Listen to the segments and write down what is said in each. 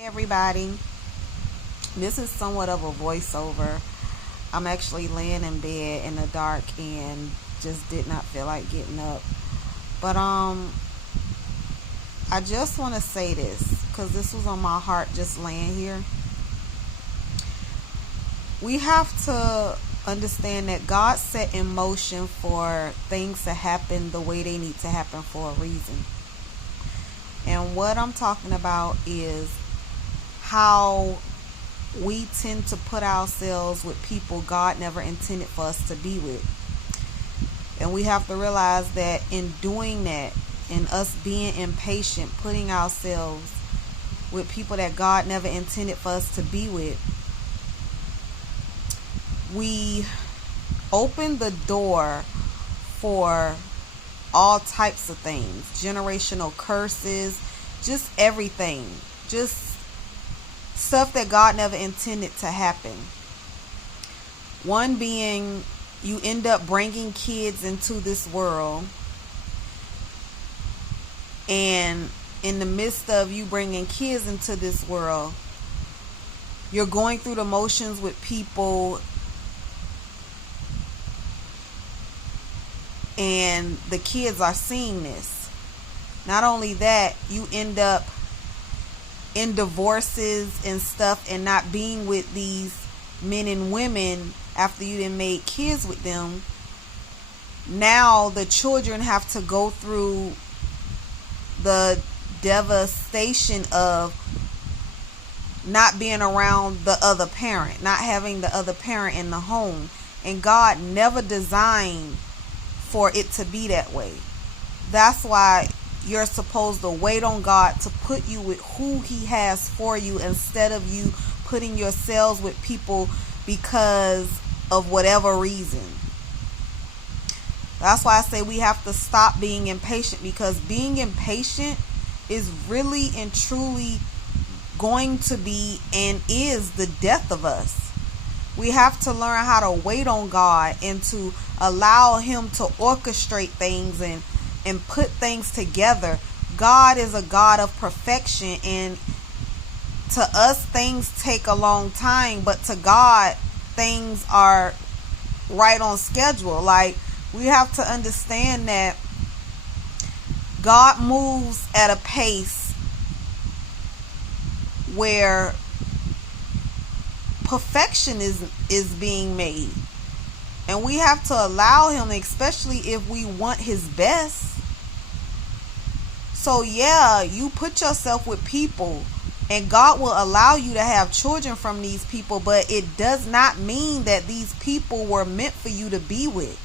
Hey everybody, this is somewhat of a voiceover. I'm actually laying in bed in the dark and just did not feel like getting up. But I just want to say this because this was on my heart just laying here. We have to understand that God set in motion for things to happen the way they need to happen for a reason. And what I'm talking about is how we tend to put ourselves with people God never intended for us to be with. And we have to realize that in doing that, in us being impatient, putting ourselves with people that God never intended for us to be with, we open the door for all types of things, generational curses, just everything, just stuff that God never intended to happen. One being, you end up bringing kids into this world, and in the midst of you bringing kids into this world, you're going through the motions with people, and the kids are seeing this. Not only that, you end up in divorces and stuff and not being with these men and women after you done made kids with them. Now the children have to go through the devastation of not being around the other parent, not having the other parent in the home. And God never designed for it to be that way. That's why you're supposed to wait on God to put you with who He has for you, instead of you putting yourselves with people because of whatever reason. That's why I say we have to stop being impatient, because being impatient is really and truly going to be and is the death of us. We have to learn how to wait on God and to allow Him to orchestrate things and put things together. God is a God of perfection, and to us things take a long time, but to God things are right on schedule. Like, we have to understand that God moves at a pace where perfection is being made, and we have to allow Him, especially if we want His best. So yeah, you put yourself with people, and God will allow you to have children from these people, but it does not mean that these people were meant for you to be with.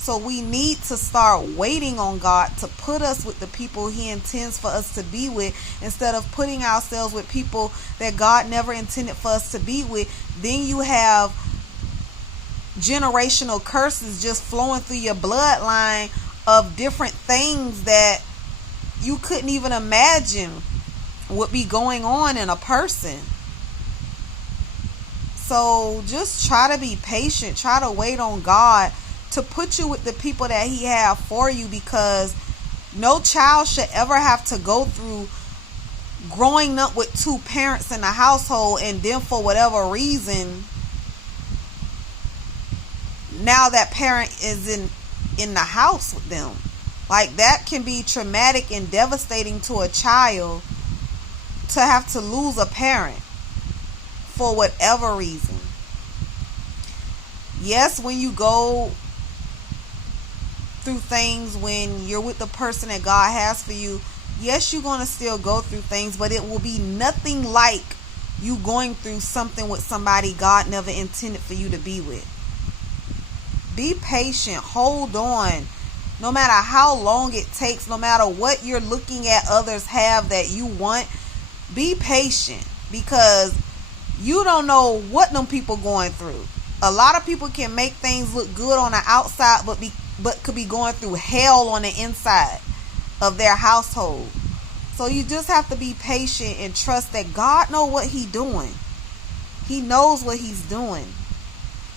So we need to start waiting on God to put us with the people He intends for us to be with, instead of putting ourselves with people that God never intended for us to be with. Then you have generational curses just flowing through your bloodline of different things that you couldn't even imagine would be going on in a person. So just try to be patient. Try to wait on God to put you with the people that He have for you, because no child should ever have to go through growing up with two parents in the household, and then for whatever reason now that parent is in the house with them. Like, that can be traumatic and devastating to a child, to have to lose a parent for whatever reason. Yes, when you go through things when you're with the person that God has for you, yes, you're going to still go through things, but it will be nothing like you going through something with somebody God never intended for you to be with. Be patient. Hold on. No matter how long it takes, no matter what you're looking at others have that you want, be patient, because you don't know what them people going through. A lot of people can make things look good on the outside, but could be going through hell on the inside of their household. So you just have to be patient and trust that God knows what He's doing. He knows what He's doing.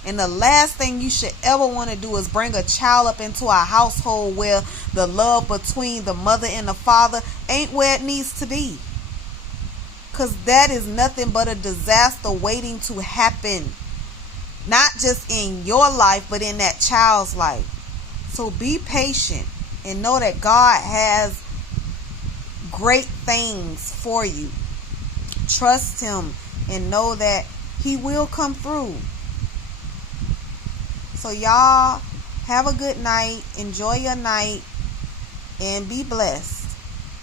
And the last thing you should ever want to do is bring a child up into a household where the love between the mother and the father ain't where it needs to be. because that is nothing but a disaster waiting to happen. Not just in your life, but in that child's life. So be patient and know that God has great things for you. Trust Him and know that He will come through. So y'all have a good night. Enjoy your night and be blessed.